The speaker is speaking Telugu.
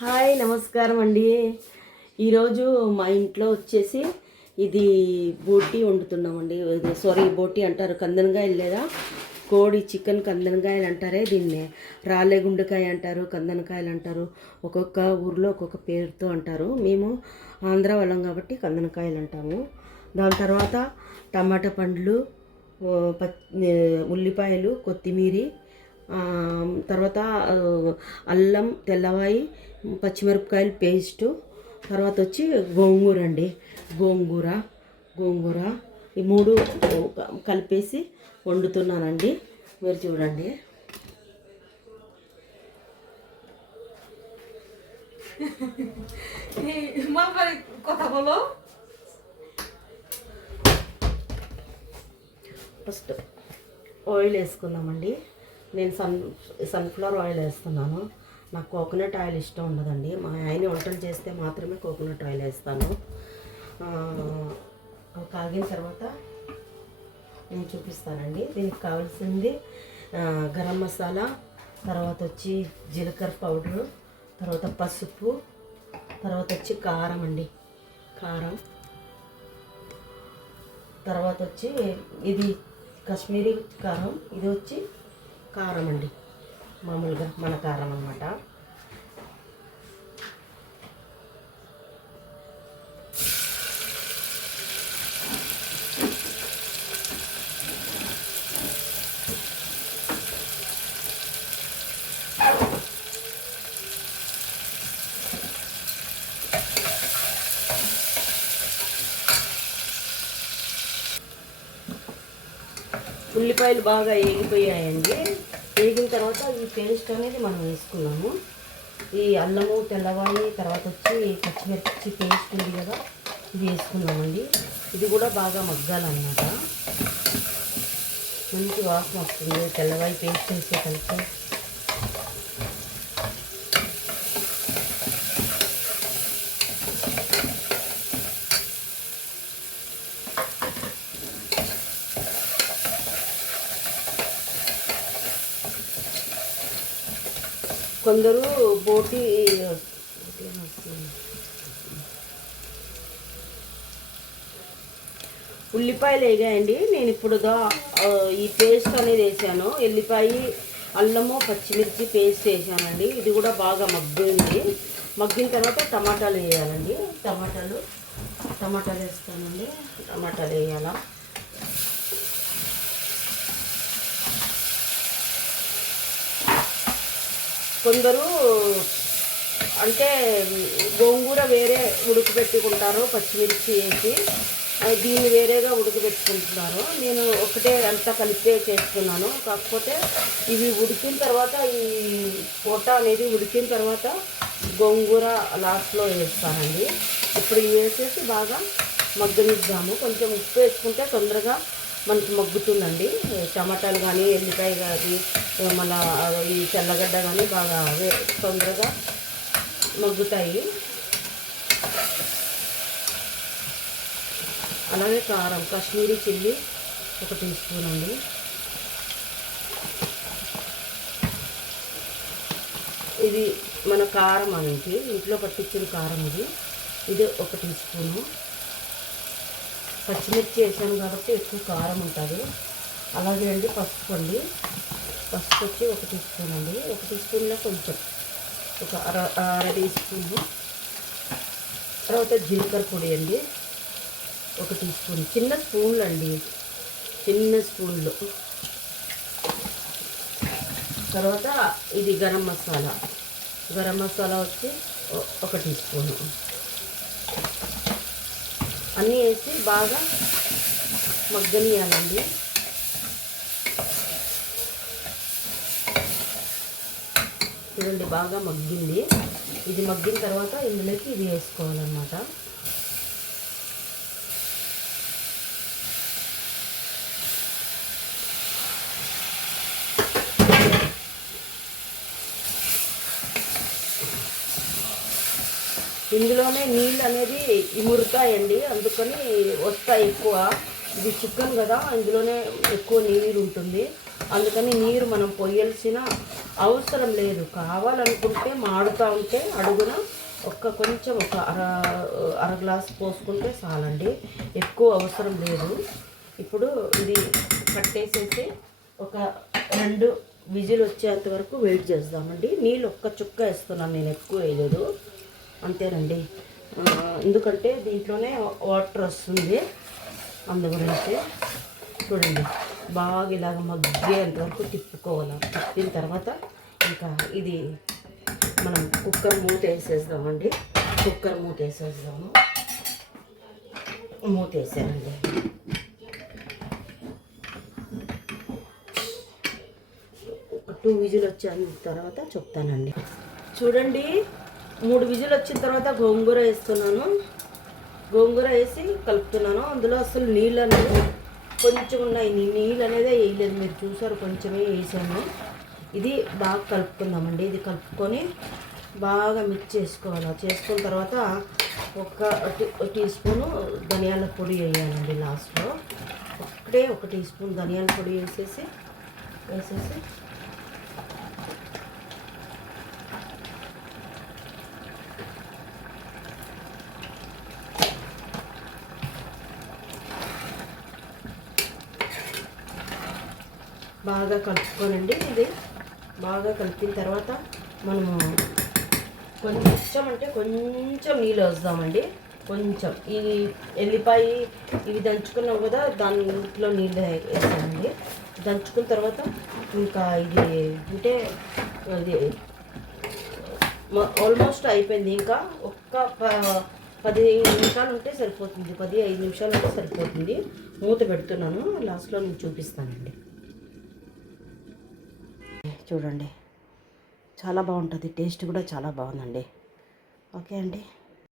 హాయ్ నమస్కారం అండి. ఈరోజు మా ఇంట్లో వచ్చేసి ఇది బోటి వండుతున్నామండి. సారీ, బోటి అంటారు, కందనకాయలు లేదా కోడి చికెన్ కందనకాయలు అంటారే. దీన్ని రాళ్ళగుండకాయ అంటారు, కందనకాయలు అంటారు. ఒక్కొక్క ఊర్లో ఒక్కొక్క పేరుతో అంటారు. మేము ఆంధ్ర వాళ్ళం కాబట్టి కందనకాయలు అంటాము. దాని తర్వాత టమాటా పండ్లు, ఉల్లిపాయలు, కొత్తిమీర, తర్వాత అల్లం, తెల్లవాయి, పచ్చిమిరపకాయలు పేస్టు, తర్వాత వచ్చి గోంగూర అండి. గోంగూర ఈ మూడు కలిపేసి వండుతున్నానండి. మీరు చూడండి. ఫస్ట్ ఆయిల్ వేసుకుందామండి. నేను సన్ఫ్లవర్ ఆయిల్ వేస్తున్నాను. నాకు కోకోనట్ ఆయిల్ ఇష్టం ఉండదండి. మా ఆయన వంటలు చేస్తే మాత్రమే కోకోనట్ ఆయిల్ వేస్తాను. అవి కాగిన తర్వాత నేను చూపిస్తానండి. దీనికి కావాల్సింది గరం మసాలా, తర్వాత వచ్చి జీలకర్ర పౌడరు, తర్వాత పసుపు, తర్వాత వచ్చి కారం అండి. కారం తర్వాత వచ్చి ఇది కాశ్మీరీ కారం, ఇది వచ్చి కారం అండి, మామూలుగా మన కారం అన్నమాట. ఉల్లిపాయలు బాగా వేగిపోయాయండి. వేగిన తర్వాత ఈ పేస్ట్ అనేది మనం వేసుకున్నాము. ఈ అల్లము, తెల్లవాయి, తర్వాత వచ్చి పచ్చిమిర్చి పేస్ట్ ఉంది కదా, ఇది వేసుకున్నామండి. ఇది కూడా బాగా మగ్గాలన్నమాట. మంచి వాసన వస్తుంది తెల్లవాయి పేస్ట్ వేసే కలిపి. కొందరు బోటి ఉల్లిపాయలు వేగాయండి. నేను ఇప్పుడు ఈ పేస్ట్ అనేది వేసాను. ఎల్లిపాయ, అల్లము, పచ్చిమిర్చి పేస్ట్ వేసానండి. ఇది కూడా బాగా మగ్గింది. మగ్గిన తర్వాత టమాటాలు వేయాలండి. టమాటాలు వేస్తానండి. టమాటాలు వేయాలా. కొందరు అంటే గోంగూర వేరే ఉడకబెట్టుకుంటారు, పచ్చిమిర్చి వేసి దీన్ని వేరేగా ఉడకబెట్టుకుంటున్నారు. నేను ఒకటే అంతా కలిపే చేస్తున్నాను. కాకపోతే ఇవి ఉడికిన తర్వాత, ఈ పూట అనేది ఉడికిన తర్వాత గోంగూర లాస్ట్లో వేస్తానండి. ఇప్పుడు ఇవి వేసేసి బాగా మగ్గనిద్దాము. కొంచెం ఉప్పు వేసుకుంటే తొందరగా మనకి మగ్గుతుందండి. టమాటాలు కానీ, ఎల్లిపాయ కానీ, మళ్ళీ ఈ తెల్లగడ్డ కానీ బాగా తొందరగా మగ్గుతాయి. అలాగే కారం, కాశ్మీరీ చిల్లీ 1 టీ స్పూన్ అండి. ఇది మన కారం అనేది ఇంట్లో పట్టించిన కారం. ఇది 1 టీ స్పూను. పచ్చిమిర్చి వేసాను కాబట్టి ఎక్కువ కారం ఉంటుంది. అలాగే అండి పసుపు అండి. పసుపు వచ్చి 1 టీ స్పూన్ అండి. 1 టీ స్పూన్లో కొంచెం ఒక అర టీ స్పూను. తర్వాత జీలకర్ర పొడి అండి 1 టీ స్పూన్. చిన్న స్పూన్లు అండి, చిన్న స్పూన్లు. తర్వాత ఇది గరం మసాలా వచ్చి 1 టీ స్పూను. అన్నీ వేసి బాగా మగ్గనియాలండి. చూడండి బాగా మగ్గింది. ఇది మగ్గిన తర్వాత ఇందులోకి ఇది వేసుకోవాలన్నమాట. ఇందులోనే నీళ్ళు అనేది ఇమురుతాయండి, అందుకని వస్తాయి ఎక్కువ. ఇది చికెన్ కదా, ఇందులోనే ఎక్కువ నీరు ఉంటుంది. అందుకని నీరు మనం పొయ్యాల్సిన అవసరం లేదు. కావాలనుకుంటే మాడుతూ ఉంటే అడుగున కొంచెం ఒక అర గ్లాస్ పోసుకుంటే చాలండి, ఎక్కువ అవసరం లేదు. ఇప్పుడు ఇది కట్టేసేసి ఒక 2 విజిల్ వచ్చేంత వరకు వెయిట్ చేద్దామండి. నీళ్ళు ఒక్క చుక్క వేస్తున్నాను, నేను ఎక్కువ వేయలేదు, అంతేనండి. ఎందుకంటే దీంట్లోనే వాటర్ వస్తుంది, అందుగురించి. చూడండి, బాగా ఇలాగ మగ్గేంత వరకు తిప్పుకోవాలి. తిప్పిన తర్వాత ఇంకా ఇది మనం కుక్కర్ మూత వేసేద్దామండి. కుక్కర్ మూత వేసేద్దాము. మూత వేసానండి. ఒక 2 విజిల్ వచ్చిన తర్వాత చెప్తానండి. చూడండి, 3 విజిల్ వచ్చిన తర్వాత గోంగూర వేస్తున్నాను. గోంగూర వేసి కలుపుతున్నాను. అందులో అసలు నీళ్ళు అనేది కొంచెం ఉన్నాయి, నీళ్ళు అనేది వేయలేదు, మీరు చూసారు, కొంచెమే వేసాను. ఇది బాగా కలుపుకుందామండి. ఇది కలుపుకొని బాగా మిక్స్ చేసుకోవాలి. చేసుకున్న తర్వాత ఒక టీ స్పూను ధనియాల పొడి వేయాలండి లాస్ట్లో. ఒక టీ స్పూన్ ధనియాల పొడి వేసేసి బాగా కలుపుకోనండి. ఇది బాగా కలిపిన తర్వాత మనము కొంచెం నీళ్ళు వేద్దామండి. కొంచెం ఈ ఎల్లిపాయ ఇవి దంచుకున్నాం కదా, దాంట్లో నీళ్ళు వేసామండి. దంచుకున్న తర్వాత ఇంకా ఇది అంటే అది ఆల్మోస్ట్ అయిపోయింది. ఇంకా ఒక్క 15 నిమిషాలు ఉంటే సరిపోతుంది, 15 నిమిషాలు ఉంటే సరిపోతుంది. మూత పెడుతున్నాను, లాస్ట్లో నేను చూపిస్తానండి. చూడండి, చాలా బాగుంటుంది, టేస్ట్ కూడా చాలా బాగుందండి. ఓకే అండి.